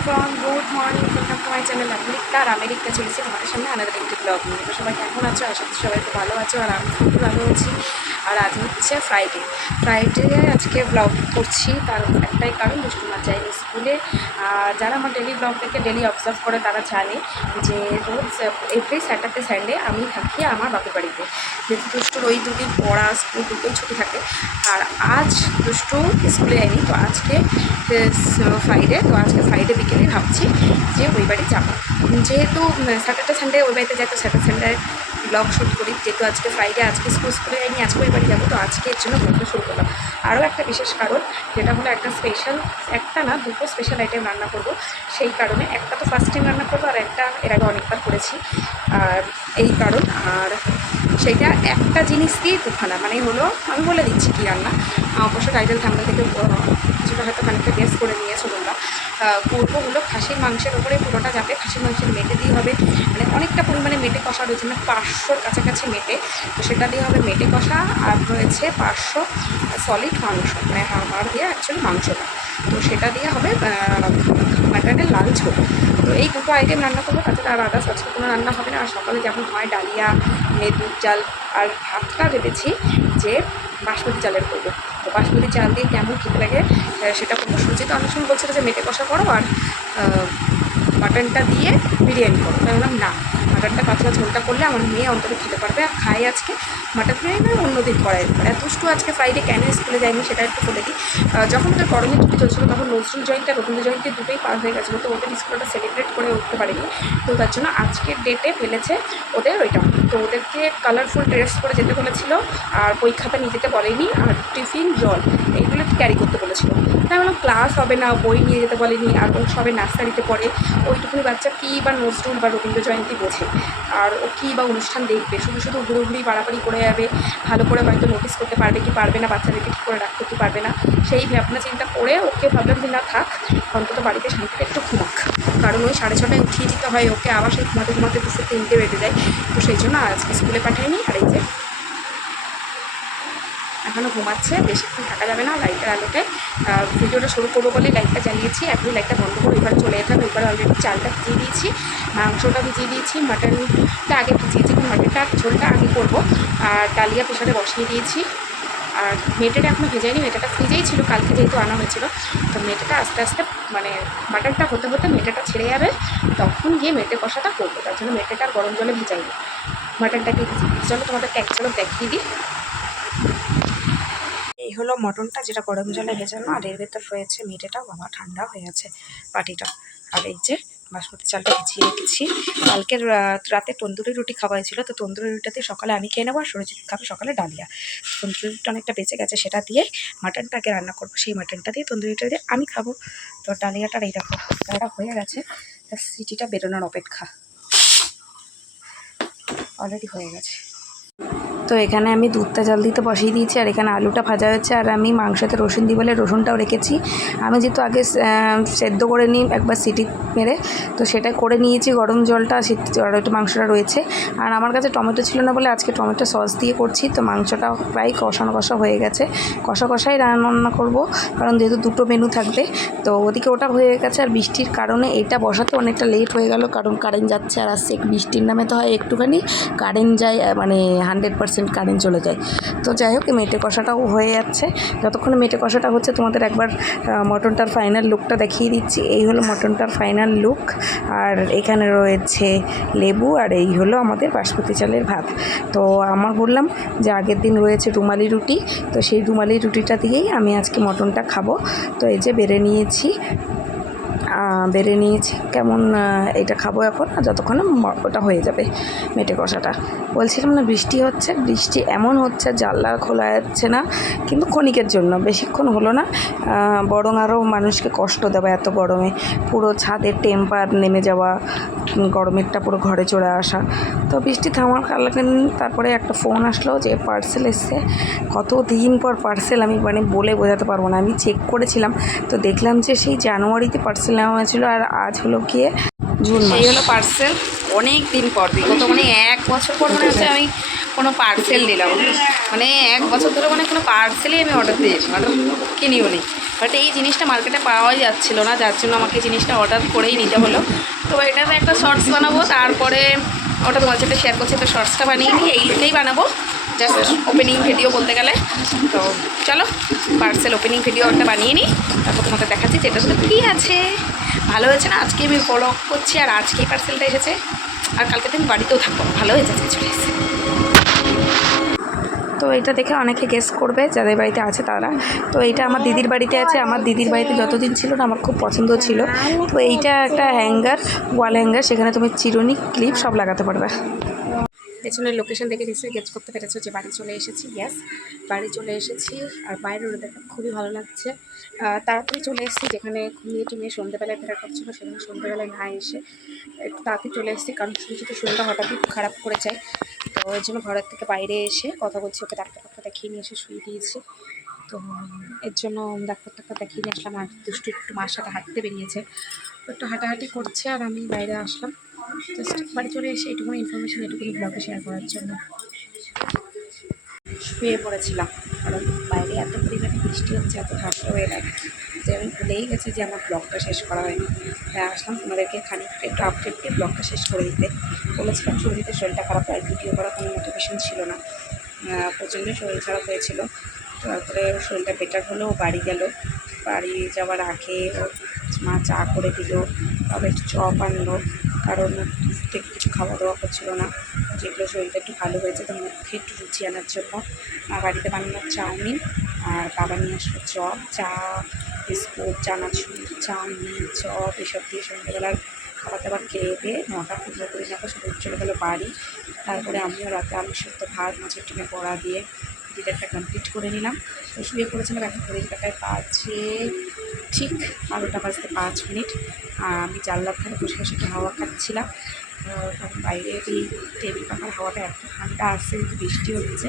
Everyone, good morning, welcome to my channel America. আর America চলেছি তোমাদের সামনে আনাদের একটি ব্লগ নিয়ে। তো সবাই কেমন আছো? আশা করছি সবাই খুব ভালো আছো, আর আমি খুব ভালো আছি। আর আজ হচ্ছে ফ্রাইডে আজকে ব্লগ করছি, তার একটাই কারণ, দুষ্টুমার যায়নি স্কুলে। আর যারা আমার ডেলি ব্লগ থেকে ডেলি অবজার্ভ করে তারা জানে যে রোজ এভরি স্যাটারডে সানডে আমি থাকি আমার বাপের বাড়িতে। যেহেতু দুষ্টুর ওই দুদিন পড়া স্কুল দুটোই ছুটি থাকে, আর আজ দুষ্টু স্কুলে যায়নি। তো আজকে ফ্রাইডে, তো আজকে ফ্রাইডে বিকেলে ভাবছি যে ওই বাড়ি যাবো। যেহেতু স্যাটারডে সানডে ওই বাড়িতে যাই, তো স্যাটারডে সানডে ব্লগ শ্যুট করি। যেহেতু আজকে ফ্রাইডে, আজকে স্কুলে যাইনি, আজকে ওই বাড়ি যাবো, তো আজকে এর জন্য ব্লগটা শুরু করলাম। আরও একটা বিশেষ কারণ, যেটা হলো একটা স্পেশাল, একটা না দুটো স্পেশাল আইটেম রান্না করব। সেই কারণে একটা তো ফার্স্ট টাইম রান্না করবো, আর একটা এর আগে অনেকবার করেছি। আর এই কারণ, আর সেইটা একটা জিনিস দিয়ে দুখানা, মানে হলো আমি বলে দিচ্ছি কী রান্না। অবশ্য টাইটেল থাম্বনেল থেকে কিছুটা হয়তো খানিকটা গেস করে নিয়েছো তোমরা। করবো হলো খাসির মাংসের ওপরে পুরোটা যাবে, খাসির মাংসের মেটে দিয়ে হবে, মানে অনেকটা পরিমাণে মেটে কষা রয়েছে, মানে 500-র কাছাকাছি মেটে। তো সেটা দিয়ে হবে মেটে কষা, আর রয়েছে 500 সলিড মাংস, মানে হাড় দিয়ে অ্যাকচুয়ালি মাংসটা। তো সেটা দিয়ে হবে মাটনের লাল ঝোল। তো এই দুটো আইটেম রান্না করবো, তাছাড়া আর আদার্স আজকে কোনো রান্না হবে না। আর সকালে যেমন হয় ডালিয়া, মেদুর চাল, আর ভাতটা ভেবেছি যে বাসমতি চালের করবো। তো বাসমতি চাল দিয়ে কেমন খেতে লাগে সেটা করবো। সুজি তো অনেক সময় বলছিল যে মেটে কষা করো আর মাটনটা দিয়ে বিরিয়ানি করো। তাই বললাম না, মাটনটা পাতলা ঝোলটা করলে আমার মেয়ে অন্তত খেতে পারবে, আর খাই আজকে মাটন বিরিয়ানি নয়, অন্যদিন করাই যেতে পারে। দুষ্টু আজকে ফ্রাইডে কেন স্কুলে যায়নি সেটা একটু বলে দিই। যখন ওদের গরমের ছুটি চলছিল তখন নজরুল জয়ন্তী আর রবীন্দ্র জয়ন্তী দুটোই পার হয়ে গেছিলো, তো ওদের স্কুলটা সেলিব্রেট করে উঠতে পারেনি। তো তার জন্য আজকের ডেটে ফেলেছে ওদের ওইটা। তো ওদেরকে কালারফুল ড্রেস পরে যেতে বলেছিল, আর বই খাতা নিয়ে যেতে বলেনি, আর টিফিন জল এইগুলো ক্যারি করতে বলেছিল। তাই বললাম ক্লাস হবে না, বই নিয়ে যেতে বলেনি, আর ও সবে নার্সারিতে পড়ে, ওইটুকুনি বাচ্চা কী বা নজরুল বা রবীন্দ্র জয়ন্তী বোঝে, আর ও কী বা অনুষ্ঠান দেখবে, শুধু শুধু ঘুরোঘুরি বাড়াবাড়ি করে যাবে, ভালো করে হয়তো নোটিস করতে পারবে কি পারবে না, বাচ্চাদেরকে ঠিক করে রাখতে কি পারবে না, সেই ভাবনা চিন্তা করে ওকে ভাবলাম যে না থাক, অন্তত বাড়িতে শান্তিতে একটু ঘুমাক। কারণ ওই 6:30টায় উঠিয়ে দিতে হয় ওকে, আবার সেই ঘুমাতে ঘুমাতে 2-3টে বেজে যায়। তো সেই জন্য আজকে স্কুলে পাঠাইনি। আর এই যে এখনও ঘুমাচ্ছে, বেশিক্ষণ থাকা যাবে না লাইটের আলোতে। ভিডিওটা শুরু করবো বলে লাইটটা জ্বালিয়েছি, এখনই লাইটটা বন্ধ করে এবার চলে যেতাম। এবার অলরেডি চালটা ভিজিয়ে দিয়েছি, মাংসটা ভিজিয়ে দিয়েছি, মাটনটা আগে ভিজিয়েছি, মাটনটা ঝোলটা আগে করবো। আর ডালিয়া প্রেশারে বসিয়ে দিয়েছি। আর মেটেটা এখনও ভেজাইনি, মেটেটা ফ্রিজেই ছিল, কালকে যেহেতু আনা হয়েছিল। তো মেটেটা আস্তে আস্তে, মানে মাটনটা হতে হতে মেটেটা ছেড়ে যাবে, তখন গিয়ে মেটে কষাটা করবো। তার জন্য মেটেটা আর গরম জলে ভেজাইনি, মাটনটাকে চলো তোমাদেরকে এক ঝলক দেখিয়ে দিই। এই হলো মটনটা, যেটা গরম জলে ভেজানো, আর এর ভেতর রয়েছে মেটেটা। বাবা ঠান্ডা হয়ে আছে বাটিটা। আর এই যে বাসমতি চালটা ভিজিয়ে রেখেছি, কালকের রাতে তন্দুরি রুটি খাওয়া হয়েছিল, তো তন্দুরি রুটিতে সকালে আমি খেয়ে নেবো, আর সুরজিৎ খাবে সকালে ডালিয়া। তন্দুরি রুটিটা অনেকটা বেঁচে গেছে, সেটা দিয়ে মাটনটাকে রান্না করবো, সেই মাটনটা দিয়ে তন্দুরি রুটিটা দিয়ে আমি খাবো। তো ডালিয়াটার এই দেখো ডালিয়াটা হয়ে গেছে, সিটিটা বেরোনোর অপেক্ষা, অলরেডি হয়ে গেছে। তো এখানে আমি দুধটা জাল দিতে বসিয়ে দিয়েছি, আর এখানে আলুটা ভাজা হয়েছে, আর আমি মাংসতে রসুন দিই বলে রসুনটাও রেখেছি। আমি যেহেতু আগে সেদ্ধ করে নিই একবার সিটি মেরে, তো সেটা করে নিয়েছি, গরম জলটা আর একটু মাংসটা রয়েছে। আর আমার কাছে টমেটো ছিল না বলে আজকে টমেটো সস দিয়ে করছি। তো মাংসটা প্রায় কষানো কষা হয়ে গেছে, কষা কষাই রান্না করব, কারণ যেহেতু দুটো মেনু থাকবে। তো ওদিকে ওটা হয়ে গেছে, আর বৃষ্টির কারণে এটা বসাতে অনেকটা লেট হয়ে গেল, কারণ কারেন্ট যাচ্ছে আর আসছে। বৃষ্টির নামে তো হয় একটুখানি কারেন্ট যায়, মানে 100% কারেন্ট চলে যায়। তো যাই হোক, মেটে কষাটাও হয়ে যাচ্ছে। যতক্ষণ মেটে কষাটা হচ্ছে তোমাদের একবার মটনটার ফাইনাল লুকটা দেখিয়ে দিচ্ছি। এই হলো মটনটার ফাইনাল লুক, আর এখানে রয়েছে লেবু, আর এই হলো আমাদের বাসমতি চালের ভাত। তো আমার বললাম যে আগের দিন রয়েছে রুমালি রুটি, তো সেই রুমালি রুটিটা দিয়েই আমি আজকে মটনটা খাবো। তো এই যে বেড়ে নিয়েছি, কেমন এটা খাবো এখন, আর যতক্ষণ ওটা হয়ে যাবে মেটে কষাটা। বলছিলাম না বৃষ্টি হচ্ছে, বৃষ্টি এমন হচ্ছে জানলা খোলা যাচ্ছে না, কিন্তু ক্ষণিকের জন্য, বেশিক্ষণ হলো না, বরং আরও মানুষকে কষ্ট দেবে এত গরমে, পুরো ছাদের টেম্পার নেমে যাওয়া, গরমেরটা পুরো ঘরে চলে আসা। তো বৃষ্টি থামার কারণে তারপরে একটা ফোন আসলো যে পার্সেল এসছে। কত দিন পর পার্সেল, আমি মানে বলে বোঝাতে পারবো না। আমি চেক করেছিলাম, তো দেখলাম যে সেই জানুয়ারিতে পার্সেল নেওয়া হয়েছিল, আর আজ হলো গিয়ে জুন মাস। এই হলো পার্সেল, অনেক দিন পর, বিগত মানে 1 বছর পর মনে হচ্ছে আমি কোনো পার্সেল নিলাম, মানে 1 বছর ধরে মানে কোনো পার্সেলই আমি অর্ডার কিনিও নি, বাট এই জিনিসটা মার্কেটে পাওয়াই যাচ্ছিল না, যার জন্য আমাকে জিনিসটা অর্ডার করেই নিতে হলো। তো এটাতে একটা শর্টস বানাবো, তারপরে ওটা তোমার সাথে শেয়ার করছি, তো শর্টসটা বানিয়ে নিই, এইটাই বানাবো জাস্ট ওপেনিং ভিডিও বলতে গেলে। তো চলো পার্সেল ওপেনিং ভিডিও একটা বানিয়ে নিই, তারপর তোমাকে দেখাচ্ছি যেটা তো কী আছে। ভালো হয়েছে না, আজকে আমি ব্লগ করছি আর আজকেই পার্সেলটা এসেছে, আর কালকে তো আমি বাড়িতেও থাকবো, ভালো হয়েছে আজকে চলে এসেছে। তো এটা দেখে অনেকে গেস করবে যাদের বাড়িতে আছে তারা। তো এইটা আমার দিদির বাড়িতে আছে, আমার দিদির বাড়িতে যতদিন ছিল না আমার খুব পছন্দ ছিল। তো এইটা একটা হ্যাঙ্গার, ওয়াল হ্যাঙ্গার, সেখানে তুমি চিরুনি ক্লিপ সব লাগাতে পারবে। পেছনের লোকেশন দেখে নিশ্চয়ই গেস করতে পেরেছো যে বাড়ি চলে এসেছি। ইয়েস, বাড়ি চলে এসেছি, আর বাইরের ওয়েদারটা খুবই ভালো লাগছে। তাড়াতাড়ি চলে এসেছি, যেখানে ঘুমিয়ে টুমিয়ে সন্ধ্যেবেলায় ফেরার করছিল সেখানে সন্ধ্যেবেলায় না এসে একটু তাড়াতাড়ি চলে এসেছি, কারণ শুধু শরীরটা হঠাৎই খারাপ করে যায়। তো ওই জন্য ঘরের থেকে বাইরে এসে কথা বলছি, ওকে ডাক্তার দেখিয়ে নিয়ে এসে শুয়ে দিয়েছি। তো এর জন্য ডাক্তার দেখিয়ে নিয়ে আসলাম, আর দুষ্টু একটু মার সাথে হাঁটতে বেরিয়েছে, একটু হাঁটাহাঁটি করছে, আর আমি বাইরে আসলাম জাস্ট বাড়ি চলে এসে এটুকুনি ইনফরমেশান এটুকুনি ব্লগে শেয়ার করার জন্য। শুয়ে পড়েছিলাম কারণ বাইরে এত পরিমাণে বৃষ্টি হচ্ছে, এত ঠান্ডা ওয়েদার, যে আমি ভুলেই গেছি যে আমার ব্লগটা শেষ করা হয়নি। তাই আসলাম তোমাদেরকে খানিকটা একটু আপডেট দিয়ে ব্লগটা শেষ করে দিতে বলেছিলাম। শুরুতে শরীরটা খারাপ হয়, ভিডিও করার কোনো মোটিভেশন ছিল না, প্রচণ্ড শরীর খারাপ হয়েছিল। তারপরে শরীরটা বেটার হলো, বাড়ি গেল, বাড়ি যাওয়ার আগে ওর মা চা করে দিল, আবার একটু চপ আনলো, কারণ থেকে কিছু খাওয়া দাওয়া করছিলো না, যেগুলো শরীরটা একটু ভালো হয়েছে তার মধ্যে একটু রুচি আনার জন্য মা বাড়িতে বানানো চাউমিন, আর বাবা নিয়ে আসলো চপ, চা, বিস্কুট, চানাচুর, চাউমিন, চপ এসব দিয়ে সন্ধ্যেবেলার খাবার দাবার খেয়ে দিয়ে 9:15 নাগাদ শরীর চলে গেলো বাড়ি। তারপরে আমিও রাতে আলু সেদ্ধ ভাত মাছের ডিমে বড়া দিয়ে ডিনারটা কমপ্লিট করে নিলাম। তো শুয়ে পড়েছিলাম, এখন ঘড়ির কাটায় বাজে ঠিক 12টা বাজতে 5 মিনিট। আমি জানলার ধারে বসে বসে একটু হাওয়া খাচ্ছিলাম, কারণ বাইরে এই টেবিল পাখার হাওয়াটা এত ঠান্ডা আসছে, কিন্তু বৃষ্টি হচ্ছে,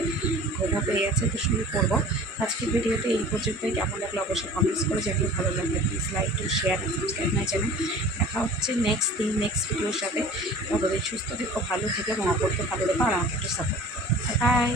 ঘুমও পেয়ে গেছে, তো শুরু করবো। আজকের ভিডিওতে এই পর্যন্তই। কেমন লাগলো অবশ্যই কমেন্টস করে জানিয়ে, ভালো লাগলে please like to share and subscribe my channel. দেখা হচ্ছে নেক্সট ভিডিওর সাথে। তবে সুস্থ থেকো, ভালো থেকো এবং অপরকে ভালো রেখো, আর আমাকে একটু সাপোর্ট করো। বাই।